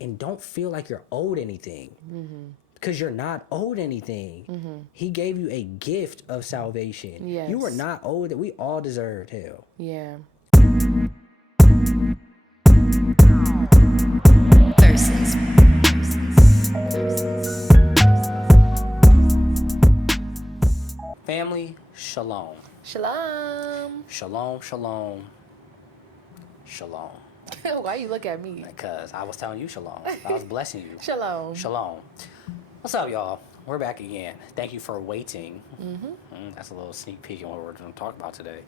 and don't feel like you're owed anything. Because you're not owed anything. He gave you a gift of salvation. Yes. You are not owed it. We all deserved hell. Yeah. Versus. Family, shalom. Shalom. Shalom, shalom, shalom. Why you look at me? Because I was telling you shalom. I was blessing you. Shalom. Shalom. What's up, y'all? We're back again. Thank you for waiting. That's a little sneak peek on what we're going to talk about today.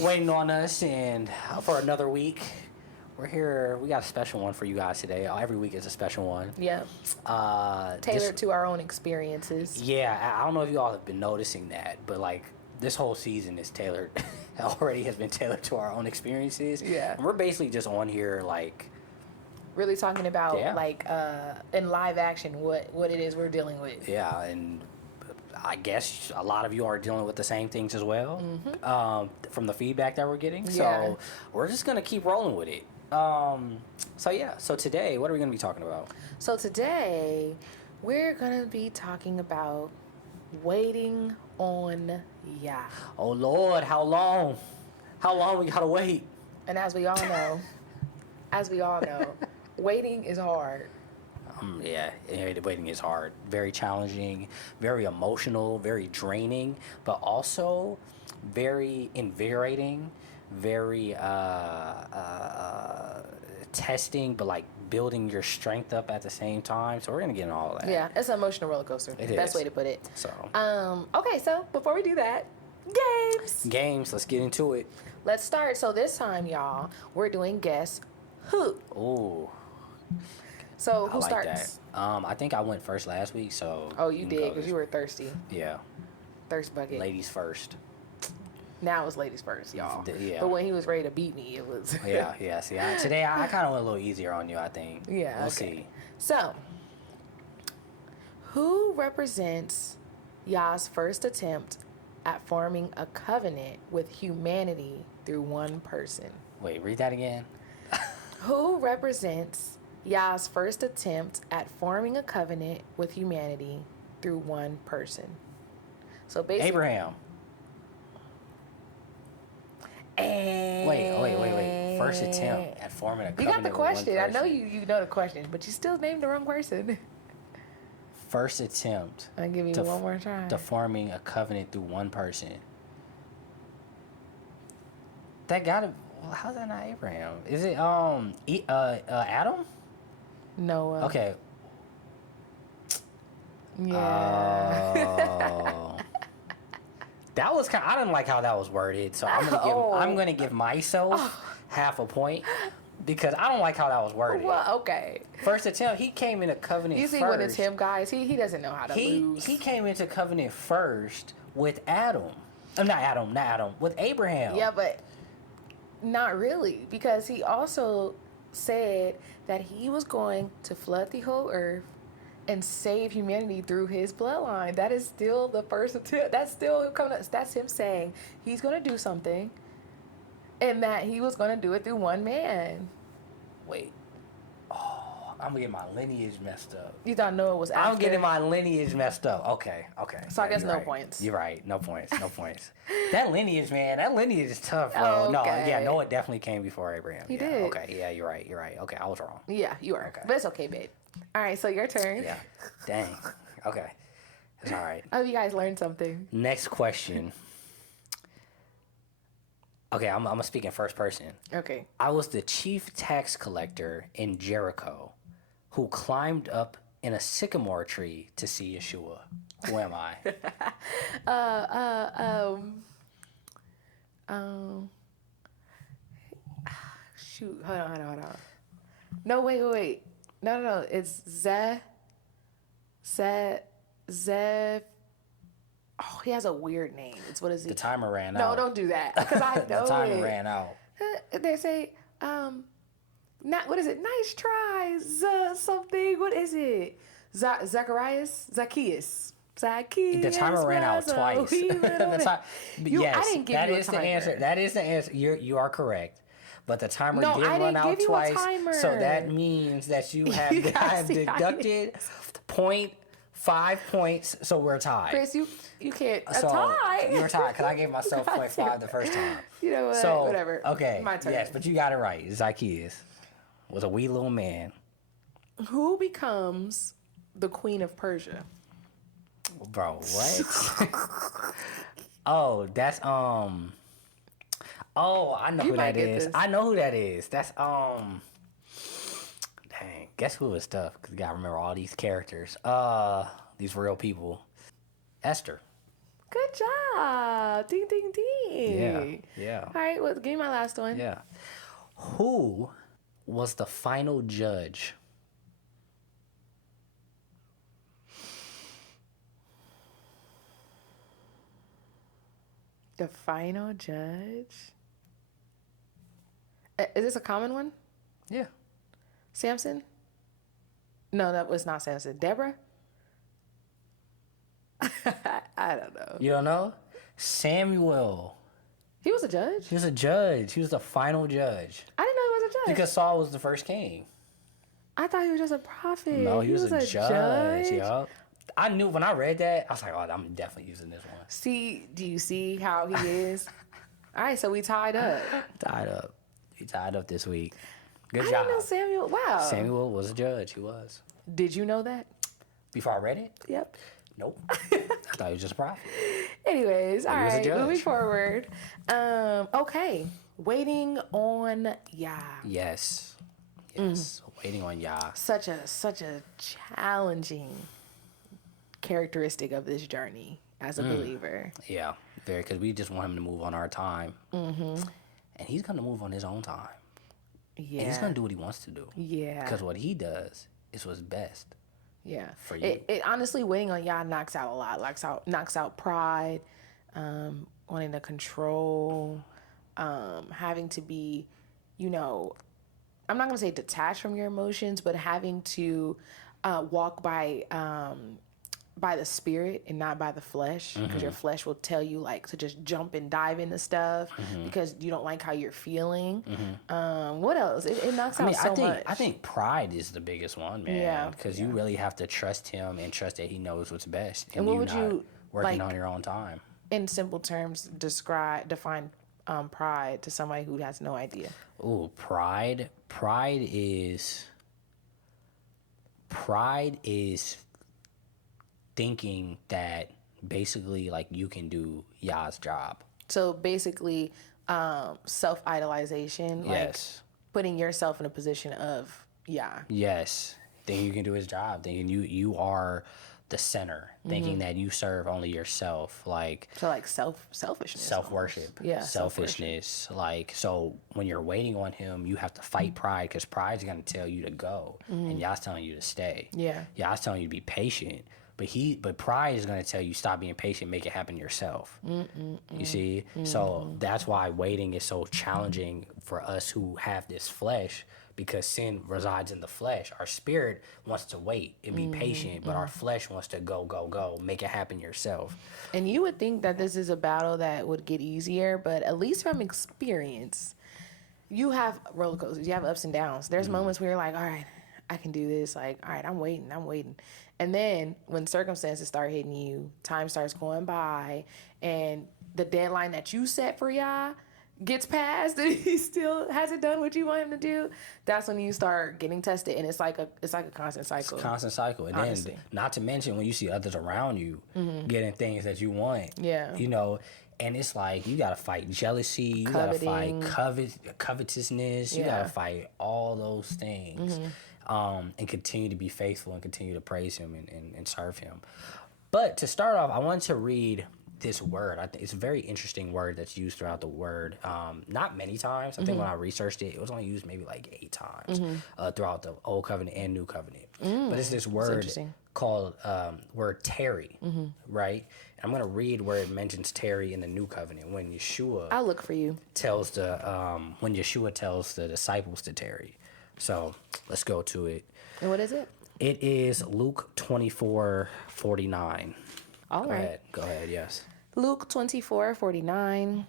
Waiting on us and for another week. We're here. We got a special one for you guys today. Every week is a special one. Yeah. Tailored to our own experiences. Yeah, I don't know if you all have been noticing that, but like this whole season is tailored, already has been tailored to our own experiences. Yeah. And we're basically just on here like really talking about like in live action what it is we're dealing with. Yeah, and I guess a lot of you are dealing with the same things as well from the feedback that we're getting. So we're just gonna keep rolling with it. So today, what are we gonna be talking about? So today, we're gonna be talking about waiting on YAH. Oh Lord, how long? How long we gotta wait? And as we all know, waiting is hard. Waiting is hard. Very challenging, very emotional, very draining, but also very invigorating, very testing, but like building your strength up at the same time. So we're gonna get into all of that. Yeah, it's an emotional roller coaster. It Best is. way to put it. So okay, so before we do that, games. Let's get into it. Let's start. So this time, y'all, we're doing Guess Who. Ooh. So who I like starts? that. I think I went first last week, so Oh, you can did go because this- you were thirsty. Yeah. Thirst bucket. Ladies first. Now it's ladies first, y'all. Yeah. But when he was ready to beat me, it was. Yeah. See, today I kind of went a little easier on you, I think. Yeah. We'll Okay. see. So, who represents YAH's first attempt at forming a covenant with humanity through one person? Wait, read that again. Who represents YAH's first attempt at forming a covenant with humanity through one person? So basically, Abraham. Wait. First attempt at forming a You covenant got the with one question. I know person. you know the question, but you still named the wrong person. First attempt I'll give you one more try. to forming a covenant through one person. That gotta. Well, how's that not Abraham? Is it Adam? Noah. Okay. Yeah. That was kind. I didn't like how that was worded, so I'm gonna give myself half a point because I don't like how that was worded. Well, okay. First attempt, he came into covenant. You see, first. when it's him, guys, he doesn't know how to lose. He came into covenant first with Adam. Not Adam. With Abraham. Yeah, but not really, because he also said that he was going to flood the whole earth and save humanity through his bloodline. That is still the first attempt. That's him saying he's going to do something, and that he was going to do it through one man. Wait. Oh, I'm gonna get my lineage messed up. You thought Noah was after? I'm getting my lineage messed up. Okay. So I guess you're no right. points. You're right. No points. That lineage, man. That lineage is tough, bro. No, Okay. yeah, Noah definitely came before Abraham. He Yeah, did. Okay. Yeah, you're right. Okay, I was wrong. Yeah, you are. Okay. But it's okay, babe. All right, so your turn. Yeah. Dang. Okay. It's all right. I hope you guys learned something. Next question. Okay, I'm gonna speak in first person. Okay. I was the chief tax collector in Jericho who climbed up in a sycamore tree to see Yeshua. Who am I? Shoot. Hold on. No, wait. No. It's Zev. Oh, he has a weird name. What is he? The timer ran No, out. don't do that. Because I know The timer it. ran out. They say, what is it? Nice try, something. What is it? Zacchaeus. The timer ran out twice. I didn't give Yes, you that a is the timer. answer. That is the answer. You are correct. but the timer No, did I run didn't out give you a twice. timer. So that means that you have You gotta see how you- deducted 0.5 points, so we're tied. Chris, you can't a So tie. you're tied because I gave myself God 0.5 the first time. You know what? So Whatever. okay, My turn. yes, but you got it right. Zacchaeus was a wee little man. Who becomes the queen of Persia? Bro, what? Oh, that's Oh, I know You who might that get is. this. I know who that is. That's Dang, guess who is tough? Cause you gotta remember all these characters. These real people. Esther. Good job. Ding, ding, ding. Yeah. All right, well, give me my last one. Yeah. Who was the final judge? The final judge? Is this a common one? Yeah. Samson? No, that was not Samson. Deborah? I don't know. You don't know? Samuel. He was a judge? He was a judge. He was the final judge. I didn't know he was a judge. Because Saul was the first king. I thought he was just a prophet. No, he was a judge. Yup. I knew when I read that, I was like, oh, I'm definitely using this one. See, do you see how he is? All right, so we tied up. Tied up. He tied up this week. Good I job. didn't know Samuel. Wow. Samuel was a judge. He was. Did you know that? Before I read it? Yep. Nope. I thought he was just a prophet. Anyways, all was a right, judge. moving forward. Okay, waiting on YAH. Yes. Yes. Waiting on YAH. Such a challenging characteristic of this journey as a believer. Yeah. Very, because we just want him to move on our time. Mm-hmm. And he's going to move on his own time. Yeah. And he's going to do what he wants to do. Yeah. Because what he does is what's best. Yeah. For you. It honestly, waiting on YAH knocks out a lot. Knocks out pride, wanting to control, having to be, I'm not going to say detached from your emotions, but having to walk by the spirit and not by the flesh, because your flesh will tell you like to just jump and dive into stuff because you don't like how you're feeling. What else? It knocks out so much. I think pride is the biggest one, man. Yeah, Because you really have to trust him and trust that he knows what's best. And what you would not you, working like, on your own time? in simple terms, define pride to somebody who has no idea? Ooh, pride. Pride is thinking that basically like you can do YAH's job. So basically, self-idolization, Yes. like putting yourself in a position of YAH. Yes. Thinking you can do his job. Thinking you are the center. Thinking that you serve only yourself. Like So like selfishness. self-worship. Yeah, Selfishness. Like, so when you're waiting on him, you have to fight pride because pride's going to tell you to go. And YAH's telling you to stay. Yeah. YAH's telling you to be patient. But pride is going to tell you stop being patient, make it happen yourself. You see? So that's why waiting is so challenging for us who have this flesh, because sin resides in the flesh. Our spirit wants to wait and be patient, but our flesh wants to go, make it happen yourself. And you would think that this is a battle that would get easier, but at least from experience, you have roller coasters, you have ups and downs. There's moments where you're like, all right, I can do this. Like, all right, I'm waiting. And then when circumstances start hitting you, time starts going by, and the deadline that you set for YAH gets passed and he still hasn't done what you want him to do, that's when you start getting tested, and it's like a constant cycle. It's a constant cycle. And honestly. then not to mention when you see others around you getting things that you want. Yeah. And it's like you gotta fight jealousy, you gotta fight covetousness, you gotta fight all those things. And continue to be faithful and continue to praise him and serve him. But to start off, I wanted to read this word. I think it's a very interesting word that's used throughout the word. Not many times. I think when I researched it, it was only used maybe like 8 times throughout the Old Covenant and New Covenant. But it's this word called word Teraé, right? And I'm going to read where it mentions Teraé in the New Covenant when Yeshua I'll look for you. tells the disciples to Teraé. So let's go to it. And what is it? It is Luke 24:49. All right. Go ahead, yes. Luke 24:49.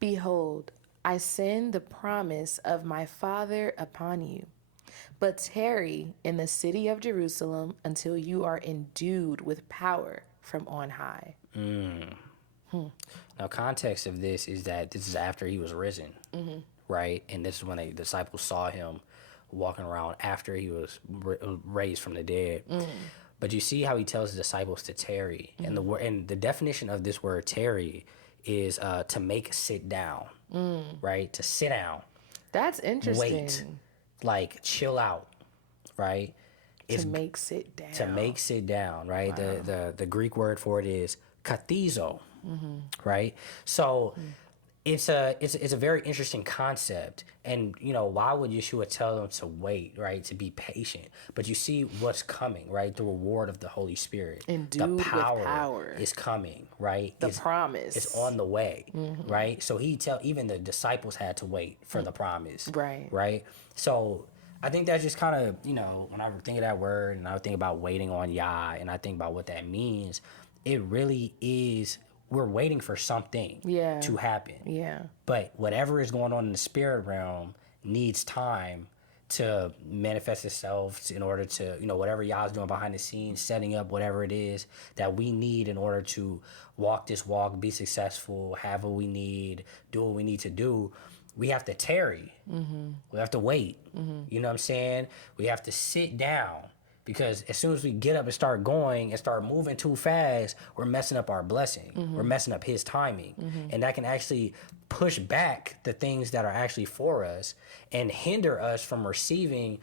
Behold, I send the promise of my Father upon you. But tarry in the city of Jerusalem until you are endued with power from on high. Now, context of this is that this is after he was risen, right? And this is when the disciples saw him walking around after he was raised from the dead. But you see how he tells the disciples to tarry, and the definition of this word tarry is to make sit down, right? To sit down, That's interesting. wait, like chill out, right? To make sit down. To make sit down, right? Wow. The Greek word for it is kathizo, right? So it's a very interesting concept, and why would Yeshua tell them to wait, right? To be patient, but you see what's coming, right? The reward of the Holy Spirit, endued the power, with power is coming, right? The promise, it's on the way, right? So even the disciples had to wait for the promise, right? So I think that's just kind of, when I think of that word and I think about waiting on YAH and I think about what that means, it really is, we're waiting for something to happen. Yeah. But whatever is going on in the spirit realm needs time to manifest itself in order to, whatever YAH's doing behind the scenes, setting up whatever it is that we need in order to walk this walk, be successful, have what we need, do what we need to do. We have to tarry. We have to wait. You know what I'm saying? We have to sit down, because as soon as we get up and start going and start moving too fast, we're messing up our blessing. We're messing up his timing. And that can actually push back the things that are actually for us and hinder us from receiving,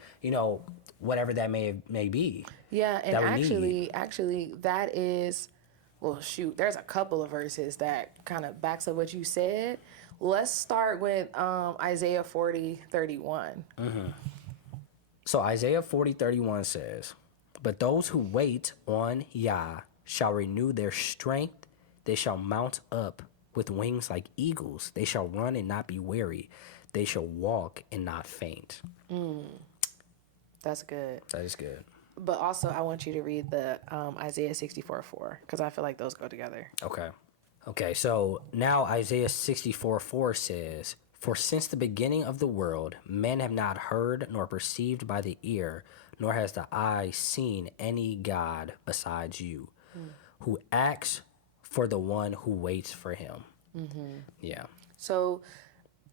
whatever that may be. Yeah, and actually that is, well, shoot, there's a couple of verses that kind of backs up what you said. Let's start with Isaiah 40:31. So Isaiah 40:31 says, "But those who wait on YAH shall renew their strength. They shall mount up with wings like eagles. They shall run and not be weary. They shall walk and not faint." That's good. That is good. But also, I want you to read the Isaiah 64:4, because I feel like those go together. Okay, so now Isaiah 64:4 says, "For since the beginning of the world, men have not heard nor perceived by the ear, nor has the eye seen any God besides you, who acts for the one who waits for him." Yeah. So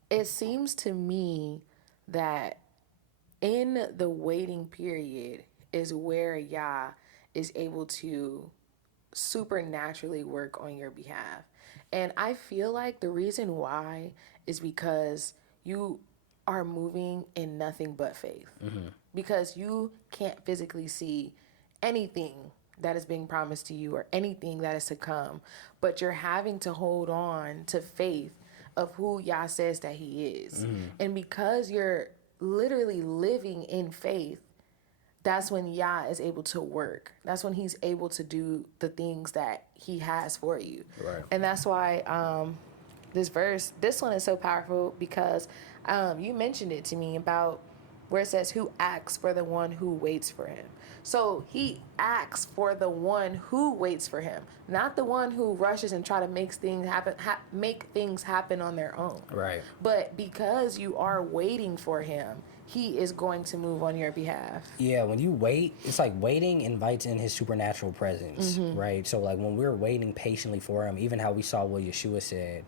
it seems to me that in the waiting period is where YAH is able to supernaturally work on your behalf. And I feel like the reason why is because you are moving in nothing but faith. Because you can't physically see anything that is being promised to you or anything that is to come, but you're having to hold on to faith of who YAH says that he is. And because you're literally living in faith, that's when YAH is able to work. That's when he's able to do the things that he has for you. Right. And that's why this one is so powerful, because you mentioned it to me about where it says, "Who acts for the one who waits for him." So he acts for the one who waits for him, not the one who rushes and try to make things happen on their own. Right. But because you are waiting for him, he is going to move on your behalf. Yeah, when you wait, it's like waiting invites in his supernatural presence, right? So like when we're waiting patiently for him, even how we saw what Yeshua said,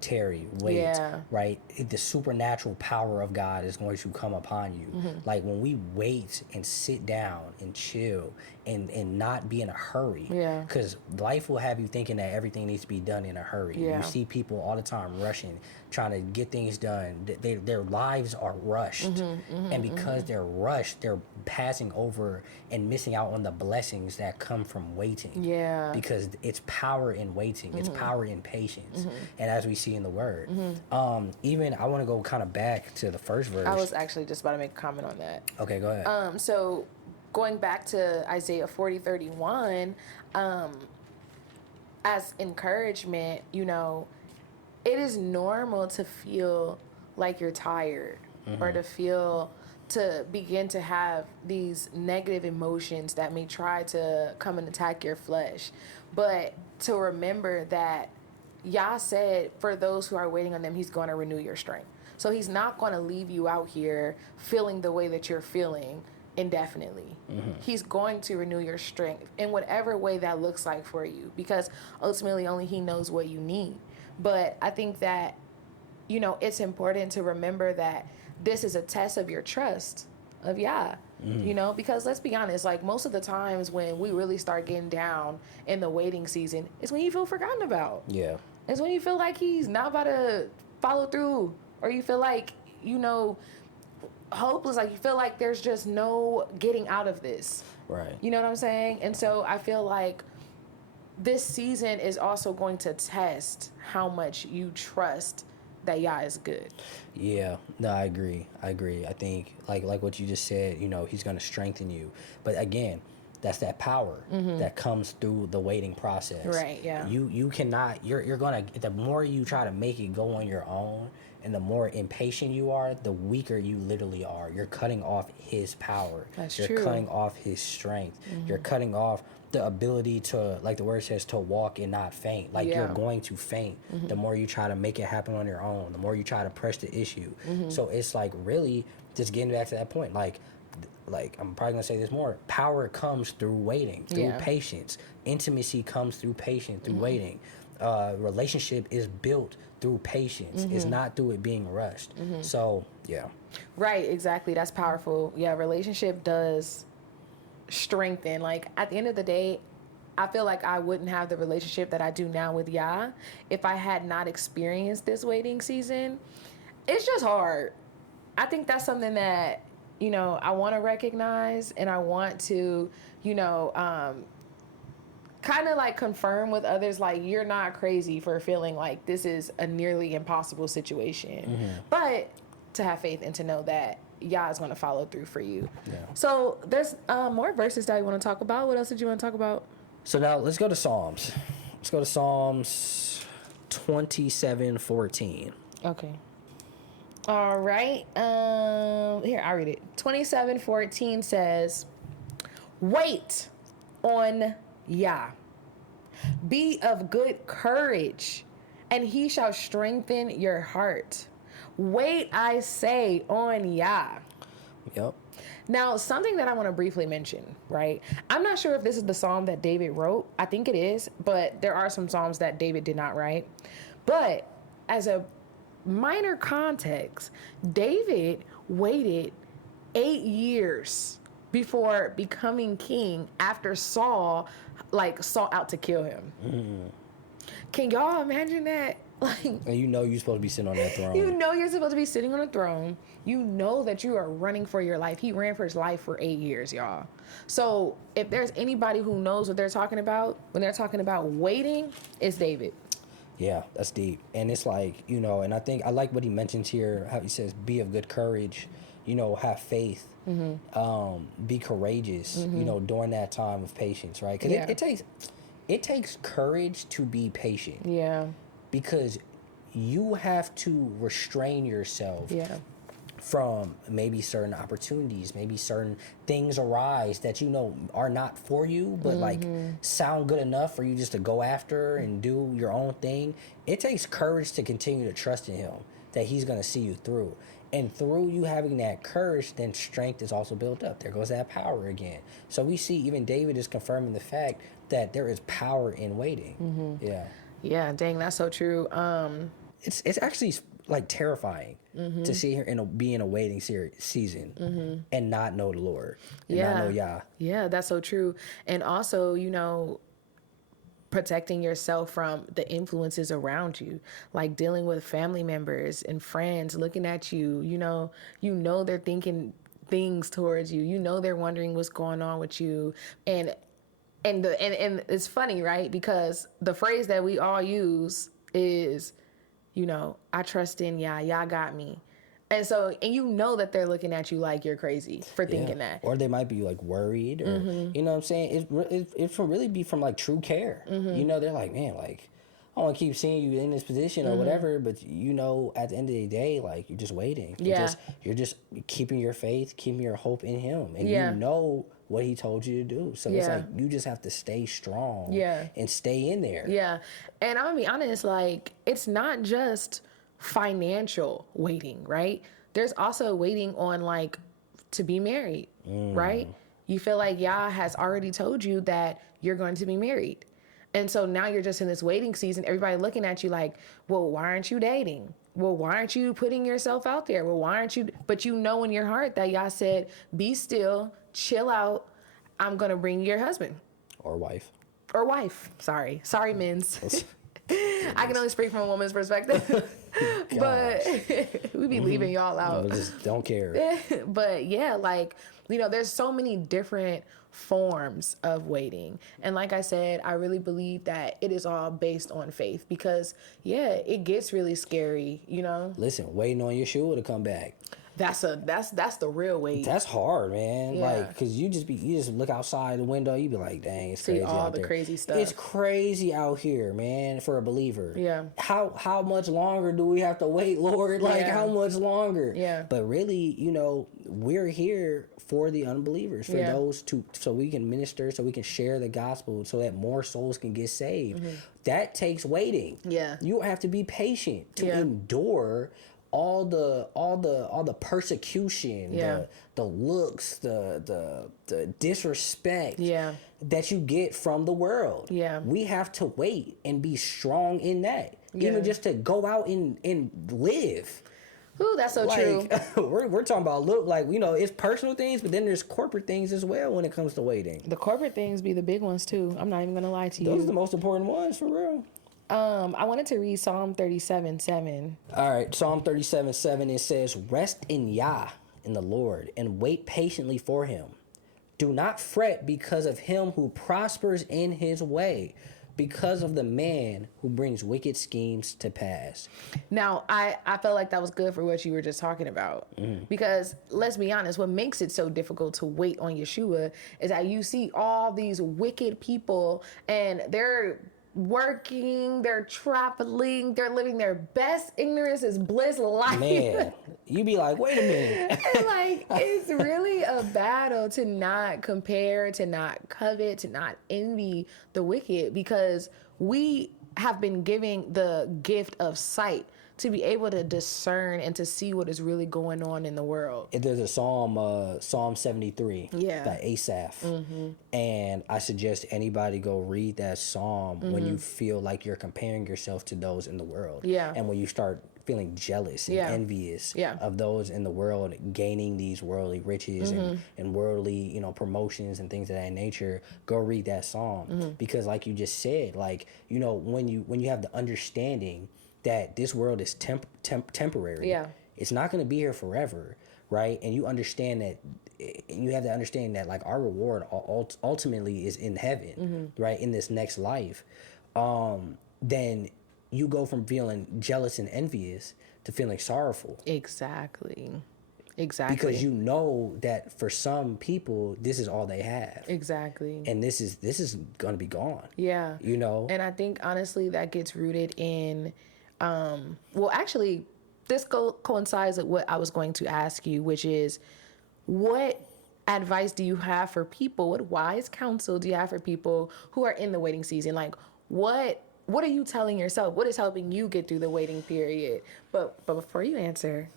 tarry, wait, right? The supernatural power of God is going to come upon you. Like when we wait and sit down and chill and not be in a hurry, because life will have you thinking that everything needs to be done in a hurry. You see people all the time rushing, trying to get things done. Their lives are rushed. And because they're rushed, they're passing over and missing out on the blessings that come from waiting. Because it's power in waiting. It's power in patience. And as we see in the word. Even I want to go kind of back to the first verse. I was actually just about to make a comment on that. Okay, go ahead. So going back to Isaiah 40:31, as encouragement, it is normal to feel like you're tired or to begin to have these negative emotions that may try to come and attack your flesh. But to remember that Yah said, for those who are waiting on them, he's going to renew your strength. So he's not going to leave you out here feeling the way that you're feeling indefinitely. He's going to renew your strength in whatever way that looks like for you, because ultimately only he knows what you need. But I think that, you know, it's important to remember that this is a test of your trust of Yah. You know, because let's be honest, like most of the times when we really start getting down in the waiting season, it's when you feel forgotten about. Yeah. It's when you feel like he's not about to follow through, or you feel like, you know, hopeless, like you feel like there's just no getting out of this. Right. You know what I'm saying? And so I feel like this season is also going to test how much you trust that Yah is good. Yeah, no, I agree. I think like what you just said, you know, he's going to strengthen you. But again, that's that power that comes through the waiting process. Right, yeah. You cannot, you're going to, the more you try to make it go on your own and the more impatient you are, the weaker you literally are. You're cutting off his power. That's You're true. cutting off his strength. You're cutting off the ability to, like the word says, to walk and not faint. Like you're going to faint the more you try to make it happen on your own, the more you try to press the issue. So it's like really just getting back to that point. Like I'm probably gonna say this more. Power comes through waiting, through patience. Intimacy comes through patience, through waiting. Relationship is built through patience. It's not through it being rushed. So yeah. Right, exactly. That's powerful. Yeah, relationship does strengthen. Like at the end of the day, I feel like I wouldn't have the relationship that I do now with Yah if I had not experienced this waiting season. It's just hard. I think that's something that, you know, I want to recognize, and I want to, you know, kind of like confirm with others, like, you're not crazy for feeling like this is a nearly impossible situation. But to have faith and to know that Yah is going to follow through for you. Yeah. So there's more verses that you want to talk about. What else did you want to talk about? So now let's go to Psalms. Let's go to Psalms 27:14. Okay. All right. Here, I'll read it. 27:14 says, "Wait on Yah. Be of good courage, and he shall strengthen your heart. Wait, I say, on Yah." Yep. Now, something that I want to briefly mention, right? I'm not sure if this is the psalm that David wrote. I think it is, but there are some psalms that David did not write. But as a minor context, David waited 8 years before becoming king after Saul, like, sought out to kill him. Can y'all imagine that? Like, And you know you're supposed to be sitting on that throne. you know you're supposed to be sitting on a throne. You know that you are running for your life. He ran for his life for 8 years, y'all. So if there's anybody who knows what they're talking about when they're talking about waiting, it's David. Yeah, that's deep. And it's like, you know, and I think I like what he mentions here, how he says, be of good courage, you know, have faith, be courageous, you know, during that time of patience, right? Because it takes courage to be patient. Yeah. Because you have to restrain yourself Yeah. from maybe certain opportunities, maybe certain things arise that you know are not for you, but like sound good enough for you just to go after and do your own thing. It takes courage to continue to trust in him, that he's going to see you through. And through you having that courage, then strength is also built up. There goes that power again. So we see even David is confirming the fact that there is power in waiting. Yeah. Yeah, dang, that's so true. It's actually like terrifying to sit here and be in a waiting season and not know the Lord and not know Yah. Yeah, that's so true. And also, you know, protecting yourself from the influences around you, like dealing with family members and friends looking at you, you know they're thinking things towards you, you know they're wondering what's going on with you. And it's funny, right? Because the phrase that we all use is, you know, I trust in Yah, Yah got me. And so, and you know that they're looking at you like you're crazy for thinking that. Or they might be like worried, or you know what I'm saying? It can really be from like true care. You know, they're like, man, like I want to keep seeing you in this position or whatever, but you know, at the end of the day, like, you're just waiting. You're just keeping your faith, keeping your hope in him. And you know what he told you to do. So it's like, you just have to stay strong and stay in there. Yeah. And I'm gonna be honest, like, it's not just financial waiting, right? There's also waiting on, like, to be married, right? You feel like YAH has already told you that you're going to be married. And so now you're just in this waiting season. Everybody looking at you like, well, why aren't you dating? Well, why aren't you putting yourself out there? Well, why aren't you? But you know in your heart that YAH said, be still, chill out. I'm going to bring you your husband. Or wife. Or wife. Sorry, men's. I can only speak from a woman's perspective. But we be leaving y'all out. No, just don't care. But yeah, like, you know, there's so many different forms of waiting. And like I said, I really believe that it is all based on faith because, yeah, it gets really scary, you know? Listen, waiting on Yeshua to come back. That's the real wait. That's hard, man. Yeah. Like, cause you just look outside the window, you be like, dang, it's crazy all out the there. crazy stuff. It's crazy out here, man, for a believer. Yeah. How much longer do we have to wait, Lord? Like, how much longer? Yeah. But really, you know, we're here for the unbelievers, for those so we can minister, so we can share the gospel, so that more souls can get saved. That takes waiting. Yeah. You have to be patient to endure all the persecution, the looks, the disrespect that you get from the world. Yeah. We have to wait and be strong in that. Even just to go out and live. Ooh, that's so true. We're talking about you know, it's personal things, but then there's corporate things as well when it comes to waiting. The corporate things be the big ones too. I'm not even gonna lie to you. Those are the most important ones for real. I wanted to read Psalm 37:7. All right, Psalm 37:7, it says, "Rest in YAH, in the Lord, and wait patiently for him. Do not fret because of him who prospers in his way, because of the man who brings wicked schemes to pass." Now, I felt like that was good for what you were just talking about. Because, let's be honest, what makes it so difficult to wait on Yeshua is that you see all these wicked people, and they're working, they're traveling, they're living their best ignorance is bliss life. Man, you be like, wait a minute. And like, it's really a battle to not compare, to not covet, to not envy the wicked, because we have been giving the gift of sight to be able to discern and to see what is really going on in the world. There's a Psalm 73 by Asaph. And I suggest anybody go read that psalm when you feel like you're comparing yourself to those in the world. And when you start feeling jealous and envious of those in the world gaining these worldly riches and worldly, you know, promotions and things of that nature, go read that psalm. Because like you just said, like, you know, when you have the understanding that this world is temporary. It's not going to be here forever, right? And you understand that, and you have to understand that, like, our reward ultimately is in heaven, right? In this next life. Then you go from feeling jealous and envious to feeling sorrowful. Exactly. Because you know that for some people, this is all they have. Exactly. And this is going to be gone. Yeah. You know? And I think, honestly, that gets rooted in... well, actually, this coincides with what I was going to ask you, which is, what advice do you have for people? What wise counsel do you have for people who are in the waiting season? Like, what are you telling yourself? What is helping you get through the waiting period? But before you answer,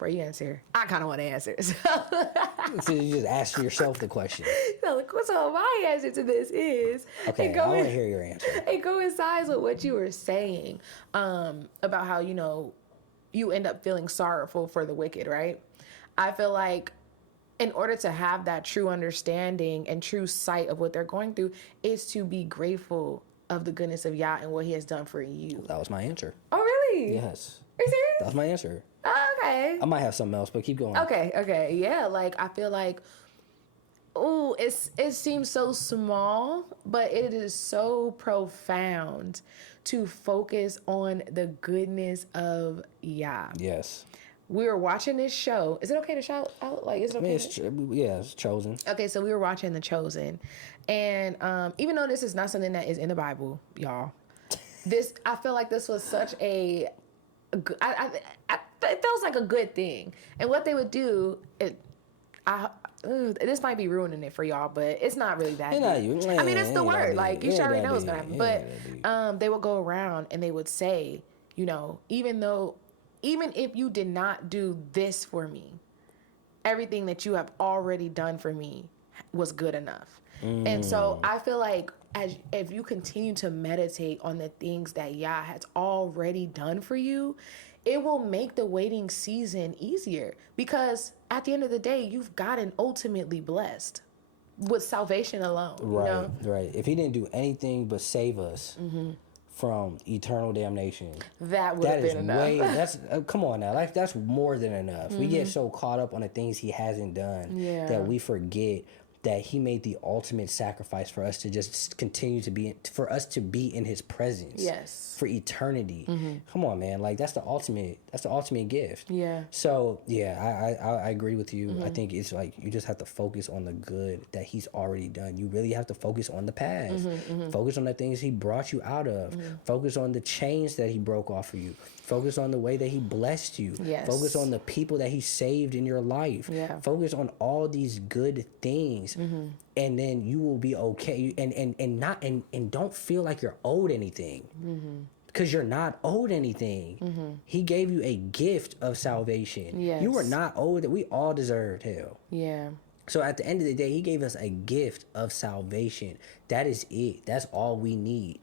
I kind of want to answer. So you just ask yourself the question. So my answer to this is... Okay, I want to hear your answer. It coincides with what you were saying about how, you know, you end up feeling sorrowful for the wicked, right? I feel like in order to have that true understanding and true sight of what they're going through is to be grateful of the goodness of YAH and what he has done for you. That was my answer. Oh, really? Yes. Are you serious? That was my answer. Oh, okay. I might have something else, but keep going. Okay. Yeah, like, I feel like, it seems so small, but it is so profound to focus on the goodness of YAH. Yes. We were watching this show. Is it okay to shout out? Like, is it okay? It's Chosen. Okay, so we were watching The Chosen. And even though this is not something that is in the Bible, y'all, I feel like this was such a it feels like a good thing. And what they would do, this might be ruining it for y'all, but it's not really that deep. I mean, it's the word. Like, you should already know what's going to happen. But they would go around and they would say, you know, even if you did not do this for me, everything that you have already done for me was good enough. And so I feel like if you continue to meditate on the things that YAH has already done for you, it will make the waiting season easier, because at the end of the day, you've gotten ultimately blessed with salvation alone. Right, you know? right. If he didn't do anything but save us from eternal damnation, that would have been enough. That's come on now, like that's more than enough. We get so caught up on the things he hasn't done that we forget that he made the ultimate sacrifice for us to just continue to be, for us to be in his presence. Yes. For eternity. Come on, man. Like that's the ultimate gift. Yeah. So yeah, I agree with you. I think it's like you just have to focus on the good that he's already done. You really have to focus on the past. Focus on the things he brought you out of. Focus on the chains that he broke off of you. Focus on the way that he blessed you. Yes. Focus on the people that he saved in your life. Yeah. Focus on all these good things, and then you will be okay. And don't feel like you're owed anything, because you're not owed anything. He gave you a gift of salvation. Yes. You were not owed that. We all deserved hell. Yeah. So at the end of the day, he gave us a gift of salvation. That is it. That's all we need.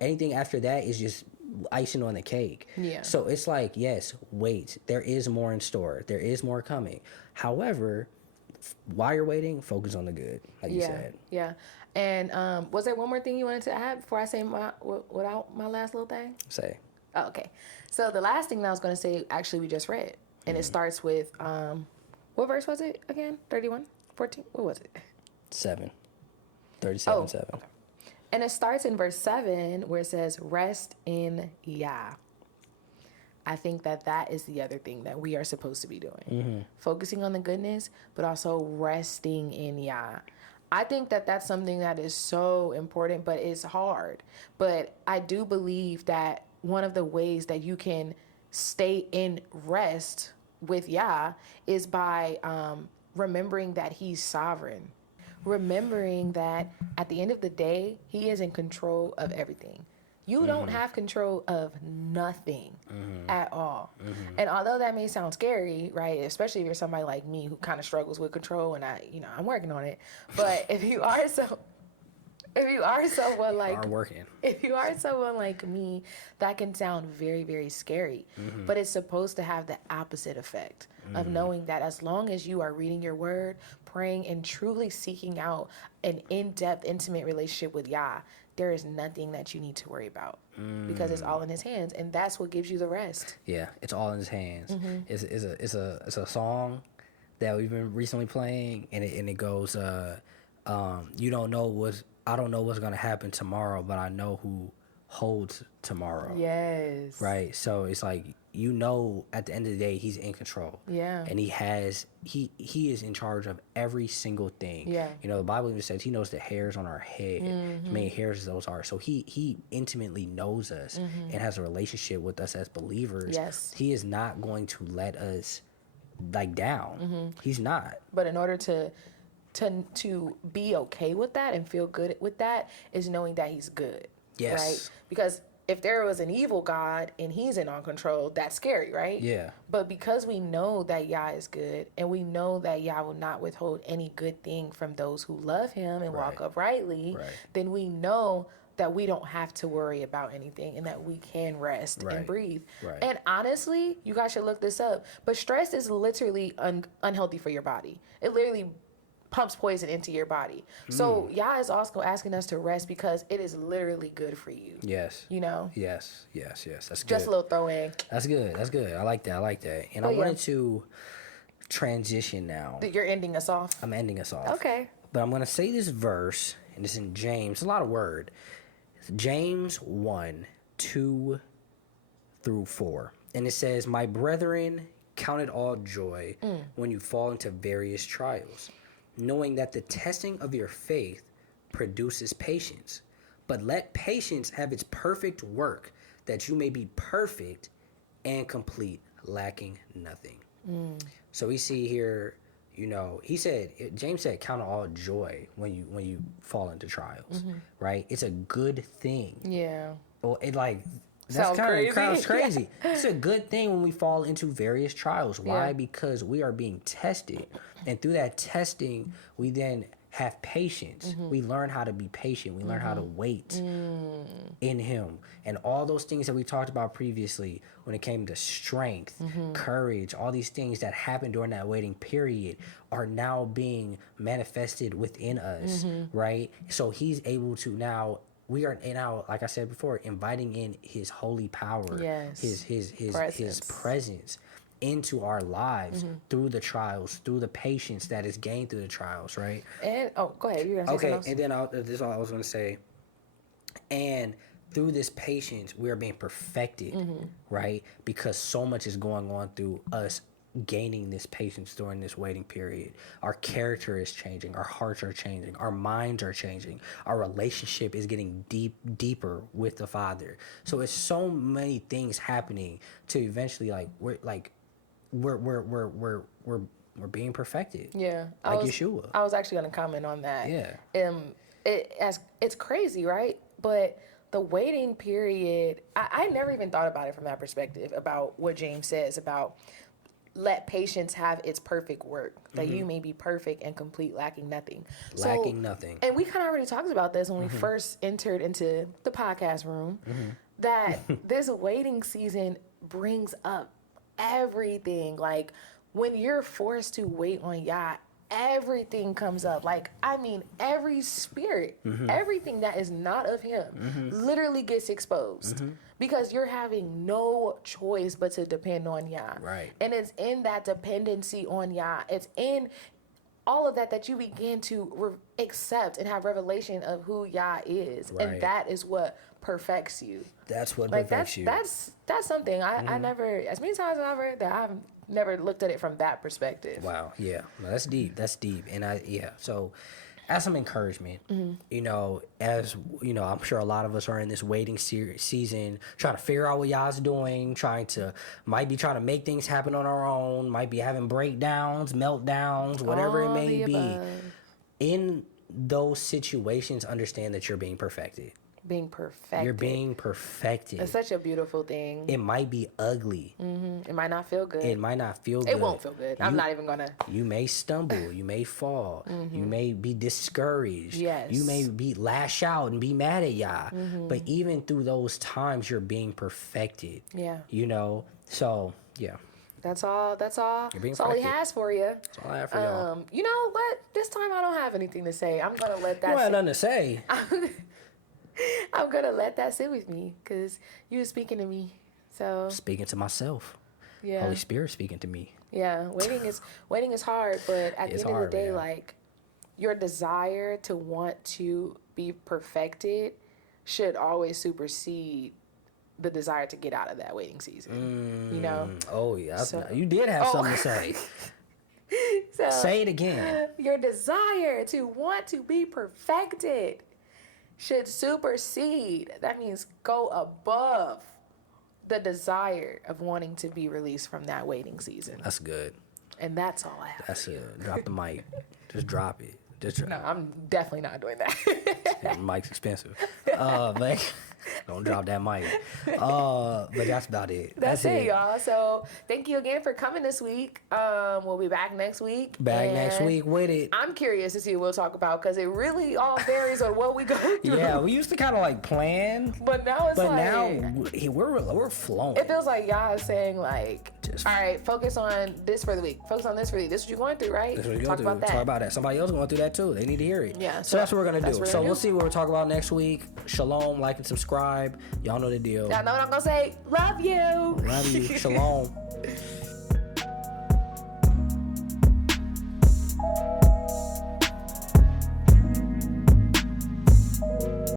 Anything after that is just icing on the cake. Yeah. So it's like, yes, wait. There is more in store. There is more coming. However, while you're waiting, focus on the good, like you said. Yeah. And was there one more thing you wanted to add before I say my last little thing? Say. Oh, okay. So the last thing that I was going to say, actually, we just read. And it starts with, what verse was it again? 31? 14? What was it? 7. 37, 7. Okay. And it starts in verse 7 where it says, rest in YAH. I think that is the other thing that we are supposed to be doing. Focusing on the goodness, but also resting in YAH. I think that that's something that is so important, but it's hard. But I do believe that one of the ways that you can stay in rest with YAH is by remembering that he's sovereign. Remembering that at the end of the day, he is in control of everything. You don't have control of nothing at all. And although that may sound scary, right, especially if you're somebody like me who kind of struggles with control, and I'm working on it. But if you are someone like me, that can sound very, very scary. But it's supposed to have the opposite effect of knowing that as long as you are reading your word, praying, and truly seeking out an in-depth, intimate relationship with YAH, there is nothing that you need to worry about because it's all in his hands, and that's what gives you the rest. Yeah, it's all in his hands. It's a song that we've been recently playing, and it goes, you don't know I don't know what's gonna happen tomorrow, but I know who holds tomorrow. Yes. Right. So it's like, at the end of the day, he's in control. Yeah. And he is in charge of every single thing. Yeah. The Bible even says he knows the hairs on our head. How many hairs those are. So he intimately knows us and has a relationship with us as believers. Yes. He is not going to let us down. He's not. But in order to be okay with that and feel good with that is knowing that he's good. Yes. Right? Because if there was an evil God and he's in on control, that's scary, right? Yeah. But because we know that YAH is good, and we know that YAH will not withhold any good thing from those who love him and walk uprightly, then we know that we don't have to worry about anything and that we can rest and breathe. Right. And honestly, you guys should look this up, but stress is literally unhealthy for your body. It literally pumps poison into your body. So YAH is also asking us to rest because it is literally good for you. Yes. Yes. That's good. Just a little throw in. That's good. I like that. And I wanted to transition now. You're ending us off? I'm ending us off. Okay. But I'm going to say this verse, and it's in James. It's a lot of word. It's James 1:2 through 4. And it says, "My brethren, count it all joy when you fall into various trials, knowing that the testing of your faith produces patience. But let patience have its perfect work, that you may be perfect and complete, lacking nothing. So we see here, you know, James said, count it all joy when you fall into trials, right? It's a good thing. Yeah. Well, that sounds crazy. It's a good thing when we fall into various trials. Why? Yeah. Because we are being tested, and through that testing, we then have patience. We learn how to be patient. We learn how to wait in Him, and all those things that we talked about previously when it came to strength, courage, all these things that happened during that waiting period are now being manifested within us, right? So He's able to now. We are now, like I said before, inviting in His holy power, Yes. His presence into our lives through the trials, through the patience that is gained through the trials, right? And go ahead. You're gonna say something else? And then this is all I was gonna say. And through this patience, we are being perfected, right? Because so much is going on through us gaining this patience during this waiting period. Our character is changing, our hearts are changing, our minds are changing, our relationship is getting deeper with the Father. So it's so many things happening to eventually we're being perfected. Yeah, Yeshua. I was actually gonna comment on that. Yeah. It's crazy, right? But the waiting period, I never even thought about it from that perspective, about what James says about let patience have its perfect work, that you may be perfect and complete, lacking nothing. Lacking nothing. And we kind of already talked about this when we first entered into the podcast room, that this waiting season brings up everything. Like, when you're forced to wait on YAH, everything comes up. Like, I mean, every spirit, everything that is not of Him literally gets exposed. Because you're having no choice but to depend on YAH. Right. And it's in that dependency on YAH. It's in all of that you begin to accept and have revelation of who YAH is. Right. And that is what perfects you. That's what perfects you. That's something I never, as many times as I've read that, I've never looked at it from that perspective. Wow. Yeah. No, that's deep. And so as some encouragement, you know, as you know, I'm sure a lot of us are in this waiting season, trying to figure out what y'all's doing, might be trying to make things happen on our own, might be having breakdowns, meltdowns, whatever it may be. In those situations, understand that you're being perfected. Being perfected. You're being perfected. It's such a beautiful thing. It might be ugly. It might not feel good. It might not feel good. It won't feel good. I'm not even gonna. You may stumble. You may fall. You may be discouraged. Yes. You may be lash out and be mad at YAH. But even through those times, you're being perfected. Yeah. You know. So yeah. That's all. That's all. You're being That's all He perfected. has for you. That's all I have for y'all. You know what? This time I don't have anything to say. I'm gonna let that. You don't have nothing to say. I'm gonna let that sit with me because you were speaking to me. So Speaking to myself. yeah, Holy Spirit speaking to me. yeah. Waiting is hard, but at the It's end hard, of the day, yeah. like, your desire to want to be perfected should always supersede the desire to get out of that waiting season. You know. Oh yeah. So- You did have something to say. So Say it again. your desire to want to be perfected should supersede, that means go above, the desire of wanting to be released from that waiting season. That's good. And that's all I have. That's it. Drop the mic. Just drop it. No, I'm definitely not doing that. Yeah, mic's expensive. But don't drop that mic. But that's about it. That's it, y'all. So thank you again for coming this week. We'll be back next week. Back next and week with it. I'm curious to see what we'll talk about because it really all varies on what we go through. Yeah, we used to kind of like plan, But now it's but like, now we're flowing. it feels like y'all is saying like, Just- all right, focus on this for the week. Focus on this for the week. This is what you're going through, right? That's what we're Talk gonna about do. that. Talk about that. Somebody else going through that too. They need to hear it. Yeah, So that's what we're gonna that's do. what we're So gonna we'll do. see what we're talking about next week. Shalom, like and subscribe. Y'all know the deal. Y'all know what I'm gonna say. Love you. Love you. Shalom.